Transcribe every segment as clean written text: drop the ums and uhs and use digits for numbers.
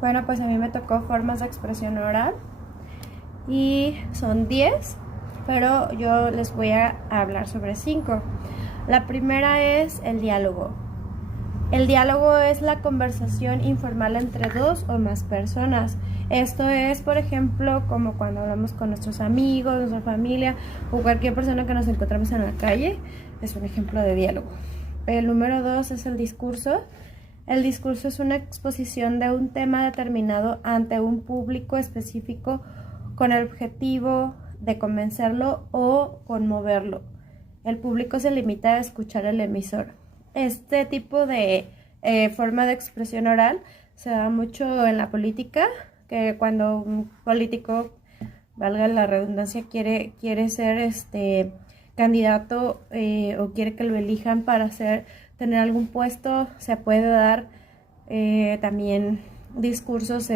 Bueno, pues a mí me tocó formas de expresión oral y son 10, pero yo les voy a hablar sobre 5. La primera es el diálogo. El diálogo es la conversación informal entre dos o más personas. Esto es, por ejemplo, como cuando hablamos con nuestros amigos, nuestra familia o cualquier persona que nos encontramos en la calle. Es un ejemplo de diálogo. El número 2 es el discurso. El discurso es una exposición de un tema determinado ante un público específico con el objetivo de convencerlo o conmoverlo. El público se limita a escuchar al emisor. Este tipo de forma de expresión oral se da mucho en la política, que cuando un político, valga la redundancia, quiere ser candidato o quiere que lo elijan para tener algún puesto, se puede dar también discursos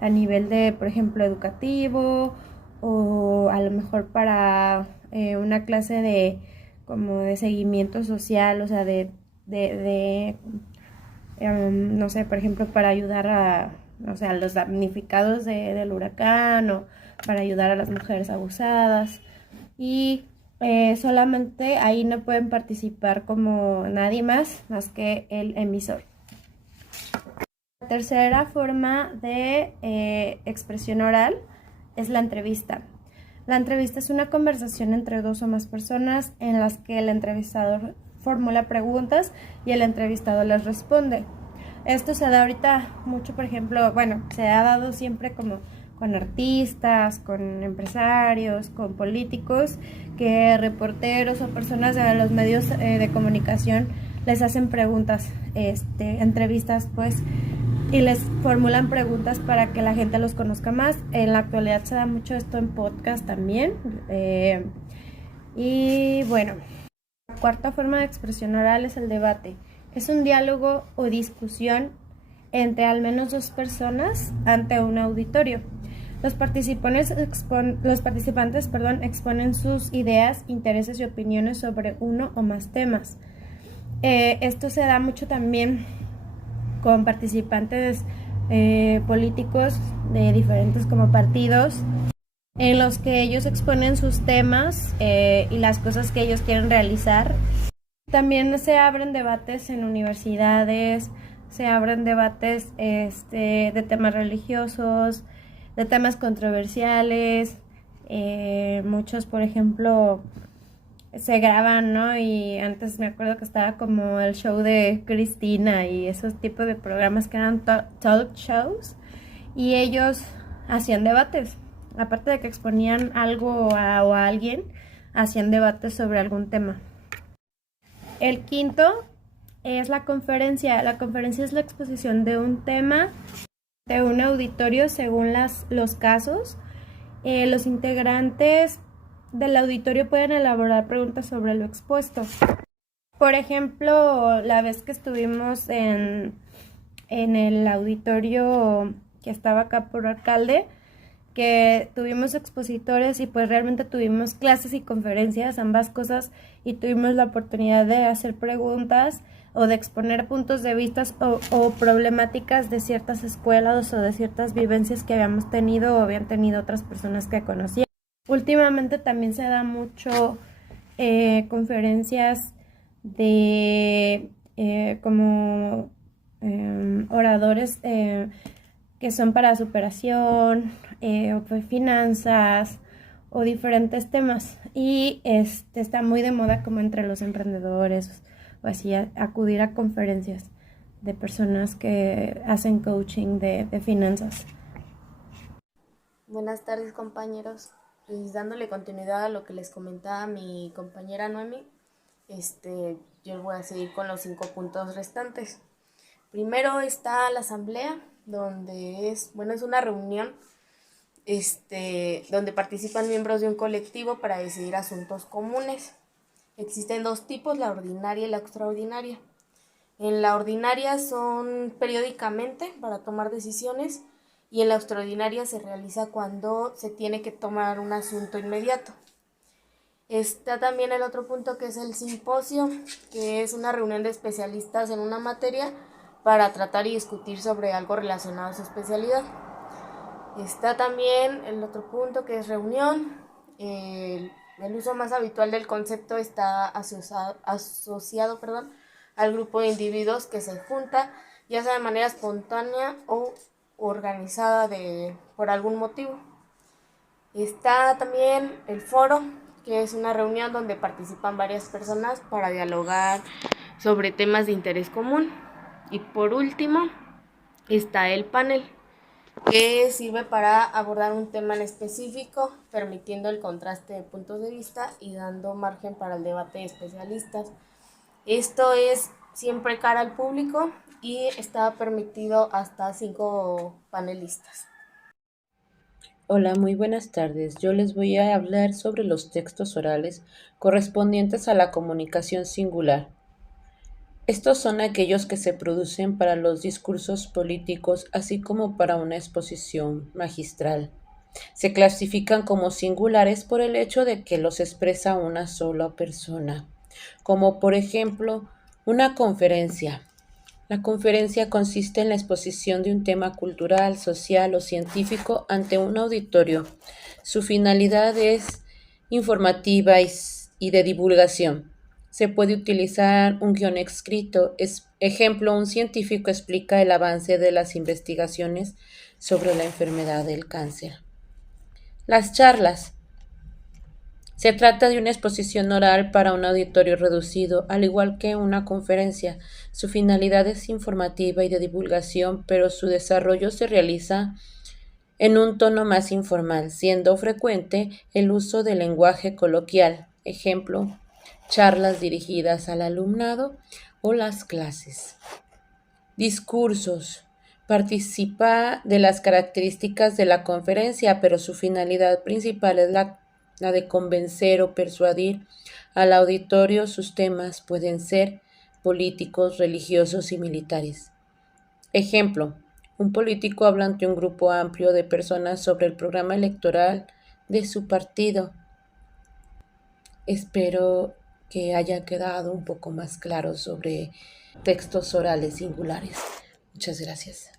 a nivel de, por ejemplo, educativo, o a lo mejor para una clase de como de seguimiento social, o sea, no sé, por ejemplo, para ayudar a los damnificados del huracán, o para ayudar a las mujeres abusadas. Y solamente ahí no pueden participar como nadie más que el emisor. La tercera forma de expresión oral es la entrevista. La entrevista es una conversación entre dos o más personas en las que el entrevistador formula preguntas y el entrevistado les responde. Esto se da ahorita mucho, por ejemplo, bueno, se ha dado siempre como con artistas, con empresarios, con políticos, que reporteros o personas de los medios de comunicación les hacen preguntas, entrevistas pues, y les formulan preguntas para que la gente los conozca más. En la actualidad se da mucho esto en podcast también. Y bueno, la cuarta forma de expresión oral es el debate. Es un diálogo o discusión entre al menos dos personas ante un auditorio. Los participantes exponen sus ideas, intereses y opiniones sobre uno o más temas. Esto se da mucho también con participantes políticos de diferentes como partidos, en los que ellos exponen sus temas y las cosas que ellos quieren realizar. También se abren debates en universidades, se abren debates de temas religiosos, de temas controversiales. Muchos, por ejemplo, se graban, ¿no? Y antes me acuerdo que estaba como el show de Cristina y esos tipos de programas que eran talk shows, y ellos hacían debates. Aparte de que exponían algo o a alguien, hacían debates sobre algún tema. El quinto es la conferencia. La conferencia es la exposición de un tema de un auditorio según los casos. Los integrantes del auditorio pueden elaborar preguntas sobre lo expuesto. Por ejemplo, la vez que estuvimos en el auditorio que estaba acá por Alcalde, que tuvimos expositores y pues realmente tuvimos clases y conferencias, ambas cosas, y tuvimos la oportunidad de hacer preguntas o de exponer puntos de vista o problemáticas de ciertas escuelas o de ciertas vivencias que habíamos tenido o habían tenido otras personas que conocían. Últimamente también se da mucho conferencias de como oradores que son para superación, o finanzas o diferentes temas, y está muy de moda como entre los emprendedores o así acudir a conferencias de personas que hacen coaching de finanzas. Buenas tardes, compañeros. Pues dándole continuidad a lo que les comentaba mi compañera Noemi, yo voy a seguir con los 5 puntos restantes. Primero está la asamblea, donde es una reunión donde participan miembros de un colectivo para decidir asuntos comunes. Existen 2 tipos, la ordinaria y la extraordinaria. En la ordinaria son periódicamente para tomar decisiones, y en la extraordinaria se realiza cuando se tiene que tomar un asunto inmediato. Está también el otro punto, que es el simposio, que es una reunión de especialistas en una materia para tratar y discutir sobre algo relacionado a su especialidad. Está también el otro punto, que es reunión. El uso más habitual del concepto está asociado al grupo de individuos que se junta, ya sea de manera espontánea o organizada por algún motivo. Está también el foro, que es una reunión donde participan varias personas para dialogar sobre temas de interés común. Y por último está el panel, que sirve para abordar un tema en específico, permitiendo el contraste de puntos de vista y dando margen para el debate de especialistas. Esto es siempre cara al público y está permitido hasta 5 panelistas. Hola, muy buenas tardes. Yo les voy a hablar sobre los textos orales correspondientes a la comunicación singular. Estos son aquellos que se producen para los discursos políticos, así como para una exposición magistral. Se clasifican como singulares por el hecho de que los expresa una sola persona, como por ejemplo una conferencia. La conferencia consiste en la exposición de un tema cultural, social o científico ante un auditorio. Su finalidad es informativa y de divulgación. Se puede utilizar un guión escrito. Ejemplo, un científico explica el avance de las investigaciones sobre la enfermedad del cáncer. Las charlas. Se trata de una exposición oral para un auditorio reducido, al igual que una conferencia. Su finalidad es informativa y de divulgación, pero su desarrollo se realiza en un tono más informal, siendo frecuente el uso del lenguaje coloquial. Ejemplo, charlas dirigidas al alumnado o las clases. Discursos. Participa de las características de la conferencia, pero su finalidad principal es la de convencer o persuadir al auditorio. Sus temas pueden ser políticos, religiosos y militares. Ejemplo, un político habla ante un grupo amplio de personas sobre el programa electoral de su partido. Espero que haya quedado un poco más claro sobre textos orales singulares. Muchas gracias.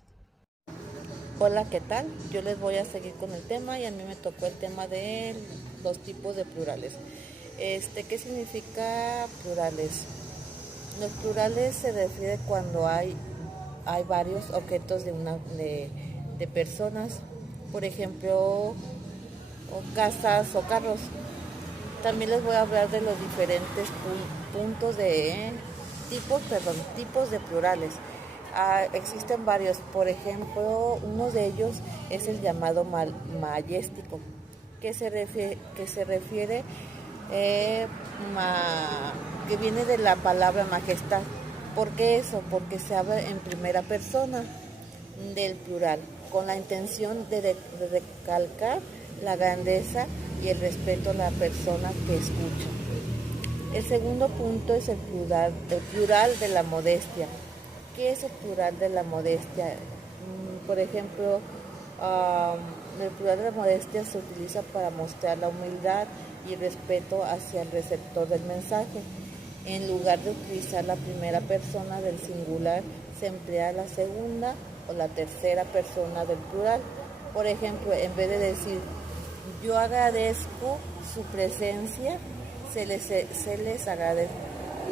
Hola, ¿qué tal? Yo les voy a seguir con el tema y a mí me tocó el tema de los tipos de plurales. ¿Qué significa plurales? Los plurales se refiere cuando hay varios objetos de personas, por ejemplo, o casas o carros. También les voy a hablar de los diferentes tipos de plurales. Existen varios, por ejemplo, uno de ellos es el llamado mayéstico, que se refiere que viene de la palabra majestad. ¿Por qué eso? Porque se habla en primera persona del plural, con la intención de recalcar la grandeza y el respeto a la persona que escucha. El segundo punto es el plural de la modestia. ¿Qué es el plural de la modestia? Por ejemplo, el plural de la modestia se utiliza para mostrar la humildad y respeto hacia el receptor del mensaje. En lugar de utilizar la primera persona del singular, se emplea la segunda o la tercera persona del plural. Por ejemplo, en vez de decir yo agradezco su presencia, le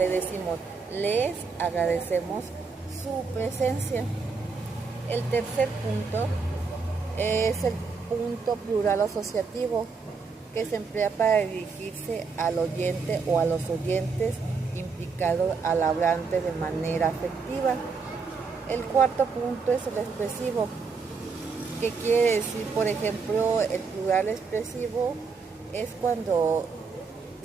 decimos les agradecemos su presencia. El tercer punto es el punto plural asociativo, que se emplea para dirigirse al oyente o a los oyentes implicados al hablante de manera afectiva. El cuarto punto es el expresivo, que quiere decir, por ejemplo, el plural expresivo es cuando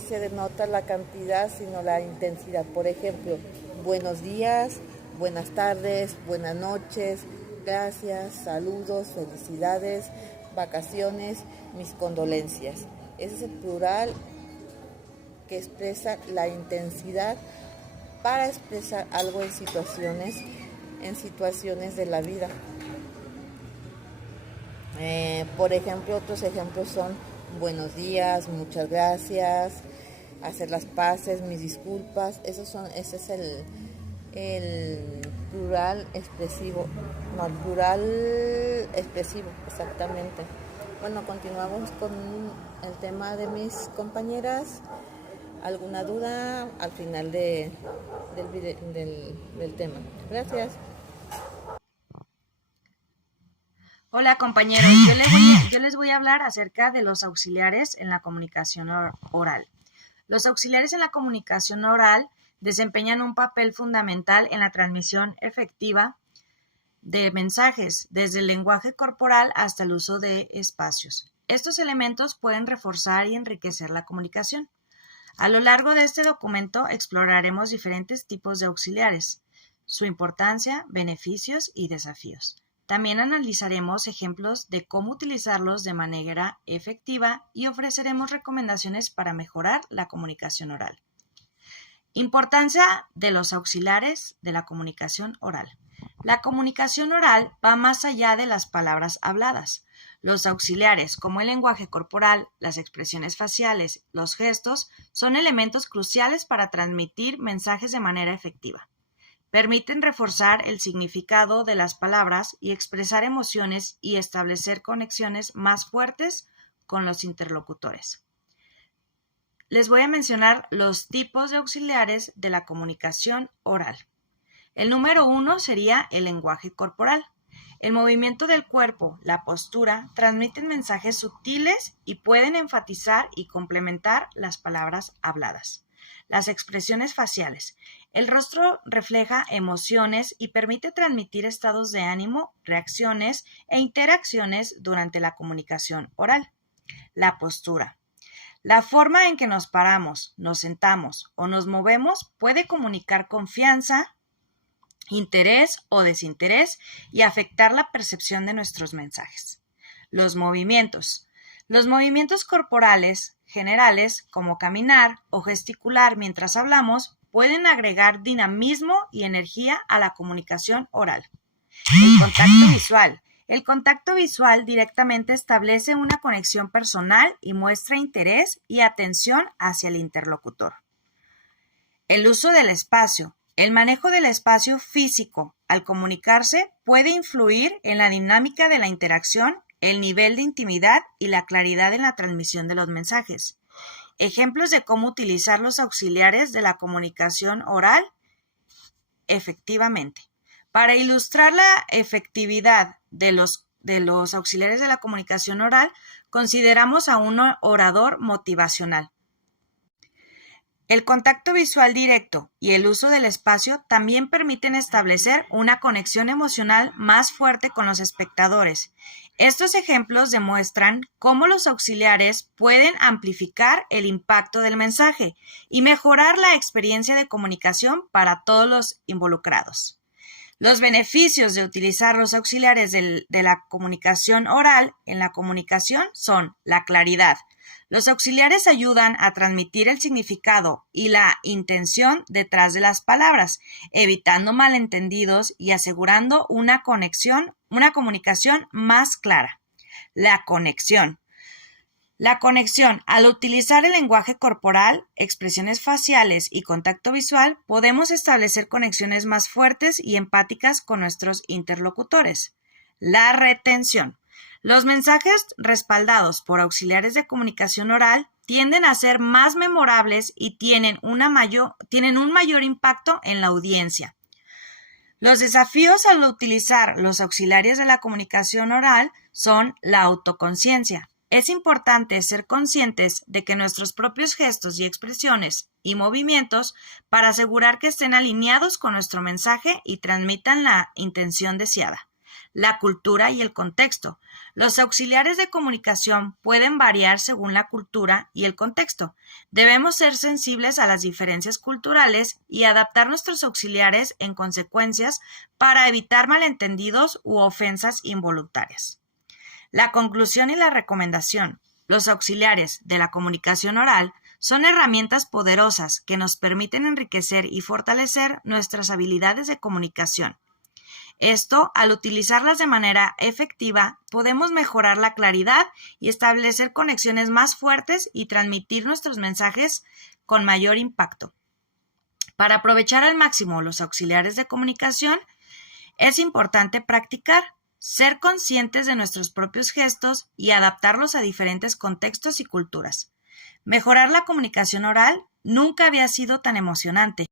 se denota la cantidad sino la intensidad. Por ejemplo, buenos días, buenas tardes, buenas noches, gracias, saludos, felicidades, vacaciones, mis condolencias. Ese es el plural que expresa la intensidad para expresar algo en situaciones de la vida. Por ejemplo, otros ejemplos son buenos días, muchas gracias, hacer las paces, mis disculpas. Ese es el plural expresivo, no, el plural expresivo, exactamente. Bueno, continuamos con el tema de mis compañeras. ¿Alguna duda al final del tema? Gracias. Hola compañeros, yo les voy a hablar acerca de los auxiliares en la comunicación oral. Los auxiliares en la comunicación oral desempeñan un papel fundamental en la transmisión efectiva de mensajes, desde el lenguaje corporal hasta el uso de espacios. Estos elementos pueden reforzar y enriquecer la comunicación. A lo largo de este documento exploraremos diferentes tipos de auxiliares, su importancia, beneficios y desafíos. También analizaremos ejemplos de cómo utilizarlos de manera efectiva y ofreceremos recomendaciones para mejorar la comunicación oral. Importancia de los auxiliares de la comunicación oral. La comunicación oral va más allá de las palabras habladas. Los auxiliares, como el lenguaje corporal, las expresiones faciales, los gestos, son elementos cruciales para transmitir mensajes de manera efectiva. Permiten reforzar el significado de las palabras y expresar emociones y establecer conexiones más fuertes con los interlocutores. Les voy a mencionar los tipos de auxiliares de la comunicación oral. El número 1 sería el lenguaje corporal. El movimiento del cuerpo, la postura, transmiten mensajes sutiles y pueden enfatizar y complementar las palabras habladas. Las expresiones faciales. El rostro refleja emociones y permite transmitir estados de ánimo, reacciones e interacciones durante la comunicación oral. La postura. La forma en que nos paramos, nos sentamos o nos movemos puede comunicar confianza, interés o desinterés y afectar la percepción de nuestros mensajes. Los movimientos. Los movimientos corporales generales, como caminar o gesticular mientras hablamos, pueden agregar dinamismo y energía a la comunicación oral. El contacto visual. El contacto visual directamente establece una conexión personal y muestra interés y atención hacia el interlocutor. El uso del espacio. El manejo del espacio físico al comunicarse puede influir en la dinámica de la interacción, el nivel de intimidad y la claridad en la transmisión de los mensajes. Ejemplos de cómo utilizar los auxiliares de la comunicación oral efectivamente. Para ilustrar la efectividad de los auxiliares de la comunicación oral, consideramos a un orador motivacional. El contacto visual directo y el uso del espacio también permiten establecer una conexión emocional más fuerte con los espectadores. Estos ejemplos demuestran cómo los auxiliares pueden amplificar el impacto del mensaje y mejorar la experiencia de comunicación para todos los involucrados. Los beneficios de utilizar los auxiliares de la comunicación oral en la comunicación son la claridad. Los auxiliares ayudan a transmitir el significado y la intención detrás de las palabras, evitando malentendidos y asegurando una comunicación más clara. La conexión. La conexión. Al utilizar el lenguaje corporal, expresiones faciales y contacto visual, podemos establecer conexiones más fuertes y empáticas con nuestros interlocutores. La retención. Los mensajes respaldados por auxiliares de comunicación oral tienden a ser más memorables y tienen un mayor impacto en la audiencia. Los desafíos al utilizar los auxiliares de la comunicación oral son la autoconciencia. Es importante ser conscientes de que nuestros propios gestos y expresiones y movimientos para asegurar que estén alineados con nuestro mensaje y transmitan la intención deseada. La cultura y el contexto. Los auxiliares de comunicación pueden variar según la cultura y el contexto. Debemos ser sensibles a las diferencias culturales y adaptar nuestros auxiliares en consecuencias para evitar malentendidos u ofensas involuntarias. La conclusión y la recomendación. Los auxiliares de la comunicación oral son herramientas poderosas que nos permiten enriquecer y fortalecer nuestras habilidades de comunicación. Esto, al utilizarlas de manera efectiva, podemos mejorar la claridad y establecer conexiones más fuertes y transmitir nuestros mensajes con mayor impacto. Para aprovechar al máximo los auxiliares de comunicación, es importante practicar, ser conscientes de nuestros propios gestos y adaptarlos a diferentes contextos y culturas. Mejorar la comunicación oral nunca había sido tan emocionante.